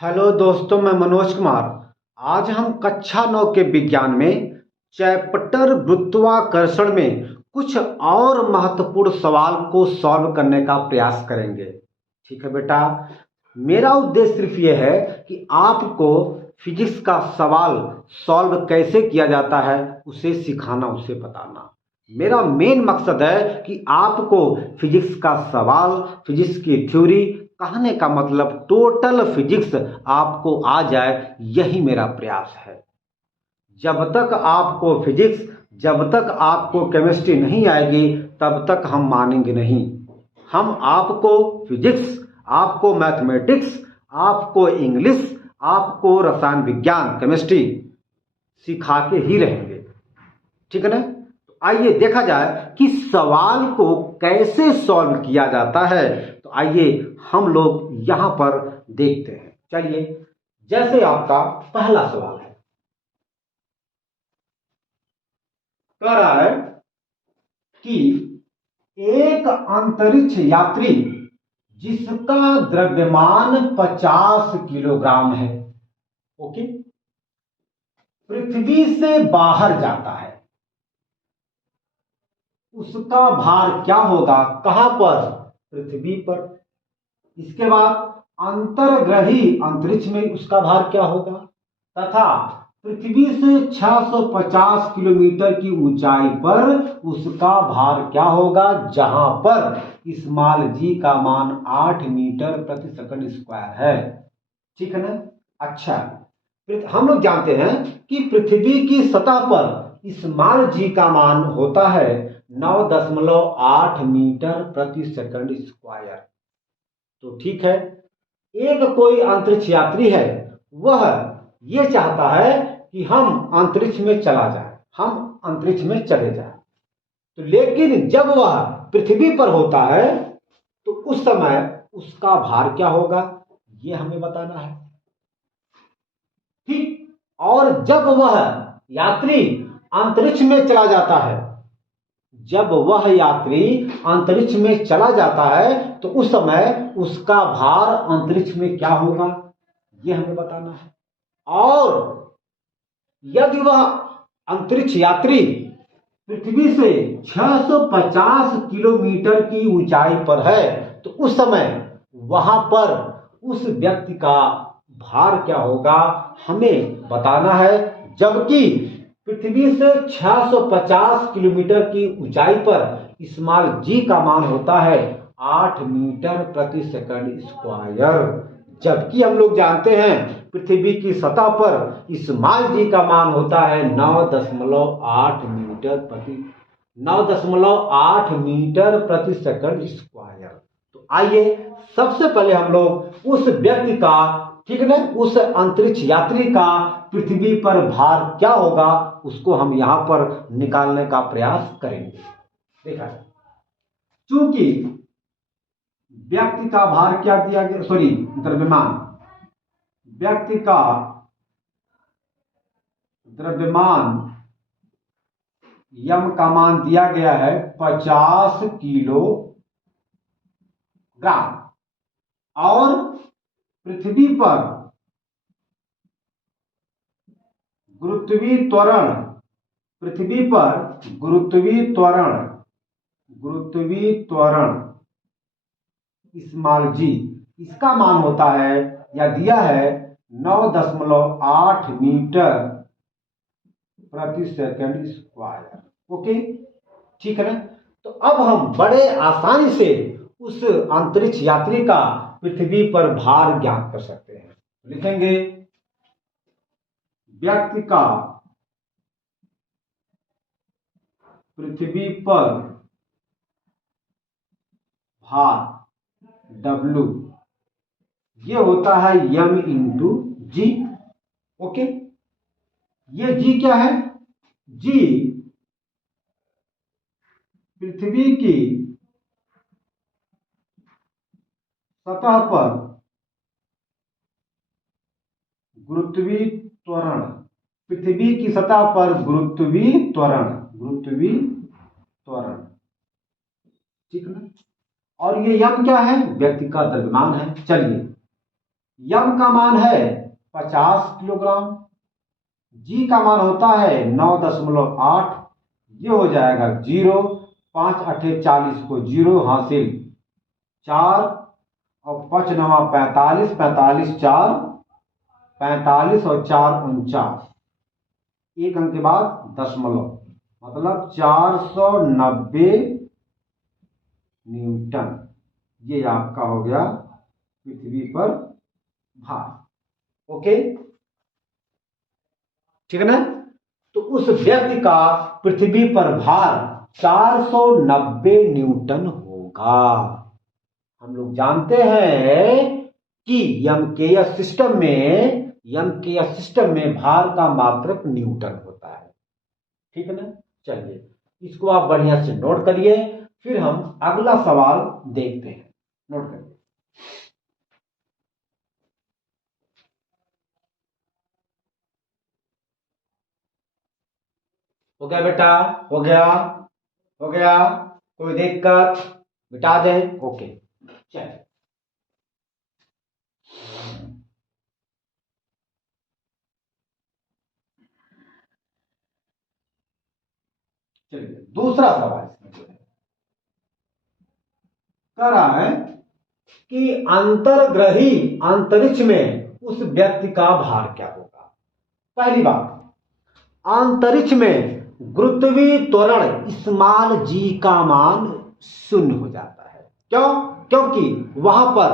Hello दोस्तों, मैं मनोज कुमार। आज हम कक्षा 9 के विज्ञान में चैप्टर गुरुत्वाकर्षण में कुछ और महत्वपूर्ण सवाल को सॉल्व करने का प्रयास करेंगे। ठीक है बेटा, मेरा उद्देश्य सिर्फ ये है कि आपको फिजिक्स का सवाल सॉल्व कैसे किया जाता है उसे सिखाना, उसे बताना। मेरा मेन मकसद है कि आपको फिजिक्स का सवाल, फिजिक्स की थ्योरी, कहने का मतलब टोटल फिजिक्स आपको आ जाए, यही मेरा प्रयास है। जब तक आपको फिजिक्स, जब तक आपको केमिस्ट्री नहीं आएगी, तब तक हम मानेंगे नहीं। हम आपको फिजिक्स, आपको मैथमेटिक्स, आपको इंग्लिश, आपको रसायन विज्ञान, केमिस्ट्री सिखा के ही रहेंगे। ठीक है ना? तो आइए देखा जाए कि सवाल को कैसे सॉल्व किया जाता है। तो आइए हम लोग यहां पर देखते हैं। चलिए, जैसे आपका पहला सवाल है, कह रहा है कि एक अंतरिक्ष यात्री जिसका द्रव्यमान 50 किलोग्राम है, ओके, पृथ्वी से बाहर जाता है, उसका भार क्या होगा? कहां पर? पृथ्वी पर। इसके बाद अंतर्ग्रही अंतरिक्ष में उसका भार क्या होगा? तथा पृथ्वी से 650 किलोमीटर की ऊंचाई पर उसका भार क्या होगा, जहां पर स्मॉल जी का मान 8 मीटर प्रति सेकंड स्क्वायर है। ठीक है ना? अच्छा, हम लोग जानते हैं कि पृथ्वी की सतह पर स्मॉल जी का मान होता है 9.8 मीटर प्रति सेकंड स्क्वायर। तो ठीक है, एक कोई अंतरिक्ष यात्री है, वह ये चाहता है कि हम अंतरिक्ष में चला जाए, हम अंतरिक्ष में चले जाए। तो लेकिन जब वह पृथ्वी पर होता है तो उस समय उसका भार क्या होगा, ये हमें बताना है। ठीक, और जब वह यात्री अंतरिक्ष में चला जाता है, जब वह यात्री अंतरिक्ष में चला जाता है तो उस समय उसका भार अंतरिक्ष में क्या होगा, यह हमें बताना है। और यदि वह अंतरिक्ष यात्री पृथ्वी से 650 किलोमीटर की ऊंचाई पर है तो उस समय वहां पर उस व्यक्ति का भार क्या होगा, हमें बताना है। जबकि पृथ्वी से 650 किलोमीटर की ऊंचाई पर स्मॉल जी का मान होता है 8 मीटर प्रति सेकंड स्क्वायर। जबकि हम लोग जानते हैं पृथ्वी की सतह पर स्मॉल जी का मान होता है 9.8 मीटर प्रति सेकंड स्क्वायर। तो आइए सबसे पहले हम लोग उस व्यक्ति का, ठीक है ना, उस अंतरिक्ष यात्री का पृथ्वी पर भार क्या होगा उसको हम यहां पर निकालने का प्रयास करेंगे। देखा, चूंकि व्यक्ति का भार क्या दिया गया, सॉरी, द्रव्यमान, व्यक्ति का द्रव्यमान यम का मान दिया गया है 50 किलो ग्राम, और पृथ्वी पर गुरुत्वीय त्वरण, पृथ्वी पर गुरुत्वीय त्वरण स्मॉल जी, इसका मान होता है या दिया है 9.8 मीटर प्रति सेकंड स्क्वायर। ओके, ठीक है ना? तो अब हम बड़े आसानी से उस अंतरिक्ष यात्री का पृथ्वी पर भार ज्ञात कर सकते हैं। लिखेंगे व्यक्ति का पृथ्वी पर भार W, ये होता है यम इंटू जी। ओके, ये जी क्या है? जी पृथ्वी की सतह पर गुरुत्वीय त्वरण, पृथ्वी की सतह पर गुरुत्वीय त्वरण, ठीक है ना? और ये यम क्या है? व्यक्ति का द्रव्यमान है। चलिए, यम का मान है 50 किलोग्राम, जी का मान होता है 9.8, ये हो जाएगा 0, 5×8 = 40 को 0 हासिल 4, और 5×9 = 45, 45 4, 45 और 4 49, एक अंक के बाद दशमलव, मतलब 490 न्यूटन, ये आपका हो गया पृथ्वी पर भार। ओके, ठीक है ना। तो उस व्यक्ति का पृथ्वी पर भार 490 न्यूटन होगा। हम लोग जानते हैं कि यम के सिस्टम में भार का मात्रक न्यूटन होता है, ठीक है ना। चलिए, इसको आप बढ़िया से नोट करिए, फिर हम अगला सवाल देखते हैं। नोट करिए। हो गया बेटा? हो गया? हो गया? कोई दिक्कत? मिटा दें? ओके, चलिए। चलिए, दूसरा सवाल इसमें जो है कह रहा है कि अंतर्ग्रही अंतरिक्ष में उस व्यक्ति का भार क्या होगा। पहली बात, अंतरिक्ष में गुरुत्वीय त्वरण स्मॉल जी का मान 0 हो जाता है। क्यों? क्योंकि वहां पर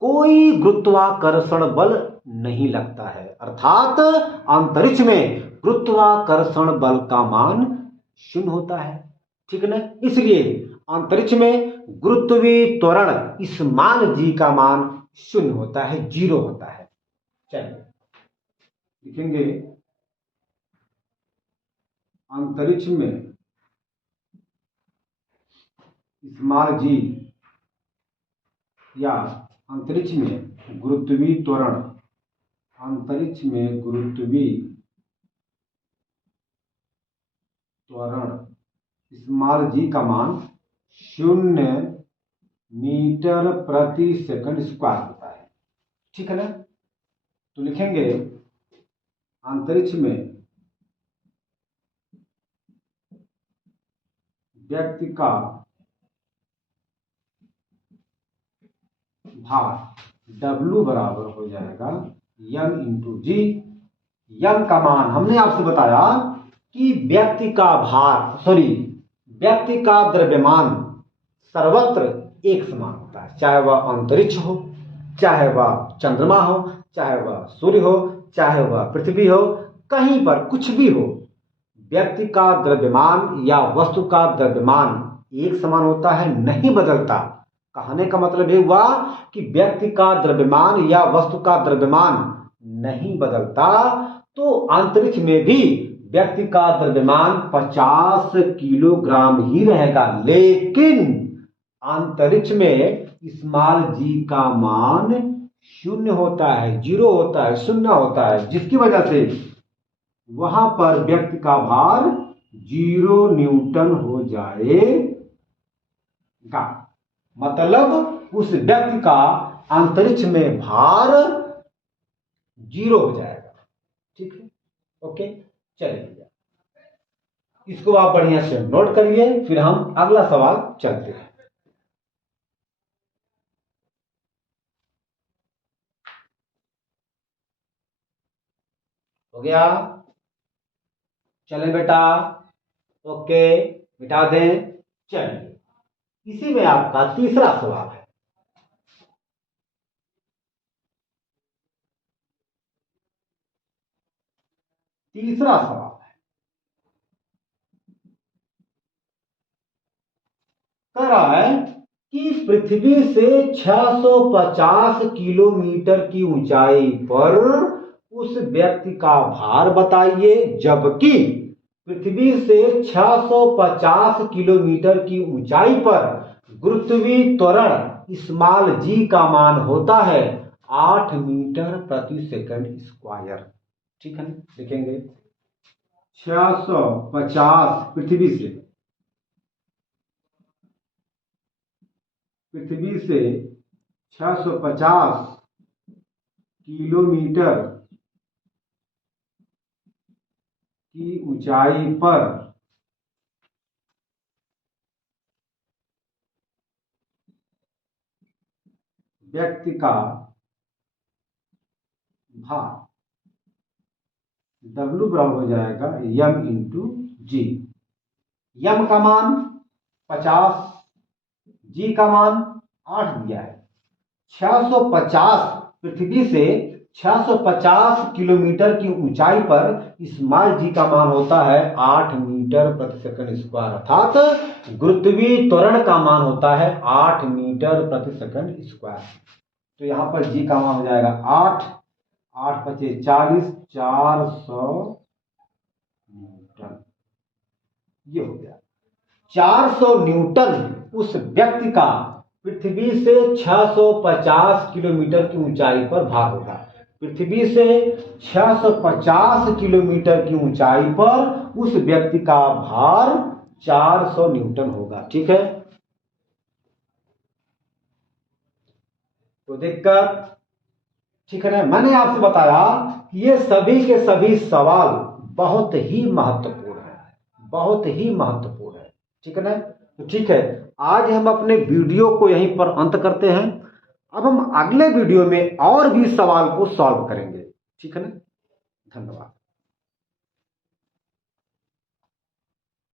कोई गुरुत्वाकर्षण बल नहीं लगता है, अर्थात अंतरिक्ष में गुरुत्वाकर्षण बल का मान 0 होता है, ठीक है ना। इसलिए अंतरिक्ष में गुरुत्वीय त्वरण स्मॉल जी का मान 0 होता है, 0 होता है। चलिए लिखेंगे, अंतरिक्ष में स्मॉल जी या अंतरिक्ष में गुरुत्वीय त्वरण, अंतरिक्ष में गुरुत्वीय त्वरण स्मॉल जी का मान 0 मीटर प्रति सेकंड स्क्वायर होता है, ठीक है ना। तो लिखेंगे अंतरिक्ष में व्यक्ति का भार W बराबर हो जाएगा m×g। यम का मान हमने आपसे बताया कि व्यक्ति का द्रव्यमान सर्वत्र एक समान होता है, चाहे वह अंतरिक्ष हो, चाहे वह चंद्रमा हो, चाहे वह सूर्य हो, चाहे वह पृथ्वी हो, कहीं पर कुछ भी हो, व्यक्ति का द्रव्यमान या वस्तु का द्रव्यमान एक समान होता है, नहीं बदलता। कहने का मतलब ये हुआ कि व्यक्ति का द्रव्यमान या वस्तु का द्रव्यमान नहीं बदलता। तो अंतरिक्ष में भी व्यक्ति का द्रव्यमान 50 किलोग्राम ही रहेगा, लेकिन अंतरिक्ष में स्मॉल जी का मान 0 होता है, 0 होता है, 0 होता है, जिसकी वजह से वहां पर व्यक्ति का भार 0 न्यूटन हो जाएगा। मतलब उस व्यक्ति का अंतरिक्ष में भार 0 हो जाएगा, ठीक है। ओके, चलिए इसको आप बढ़िया से नोट करिए, फिर हम अगला सवाल चलते हैं। हो गया? चलें बेटा? ओके, मिटा दें। चलिए, इसी में आपका तीसरा सवाल है। तीसरा सवाल कह रहा है कि पृथ्वी से 650 किलोमीटर की ऊंचाई पर उस व्यक्ति का भार बताइए, जबकि पृथ्वी से 650 किलोमीटर की ऊंचाई पर गुरुत्वीय त्वरण स्मॉल जी का मान होता है 8 मीटर प्रति सेकंड स्क्वायर, ठीक है। लिखेंगे 650 पृथ्वी से 650 किलोमीटर की ऊंचाई पर व्यक्ति का भार, W बराबर हो जाएगा m इंटू जी। यम का मान 50, जी का मान 8 दिया है। 650 पृथ्वी से 650 किलोमीटर की ऊंचाई पर स्मॉल जी का मान होता है 8 मीटर प्रति सेकंड स्क्वायर, अर्थात गुरुत्वीय त्वरण का मान होता है 8 मीटर प्रति सेकंड स्क्वायर। तो यहां पर जी का मान हो जाएगा 8, 8 पचे 40, 400 न्यूटन। ये हो गया 400 न्यूटन उस व्यक्ति का पृथ्वी से 650 किलोमीटर की ऊंचाई पर भार होगा। पृथ्वी से 650 किलोमीटर की ऊंचाई पर उस व्यक्ति का भार 400 न्यूटन होगा। ठीक है, तो दिक्कत ठीक है ना। मैंने आपसे बताया कि ये सभी के सभी सवाल बहुत ही महत्वपूर्ण है, बहुत ही महत्वपूर्ण है। ठीक है ना, तो ठीक है, आज हम अपने वीडियो को यहीं पर अंत करते हैं। अब हम अगले वीडियो में और भी सवाल को सॉल्व करेंगे। ठीक है ना, धन्यवाद।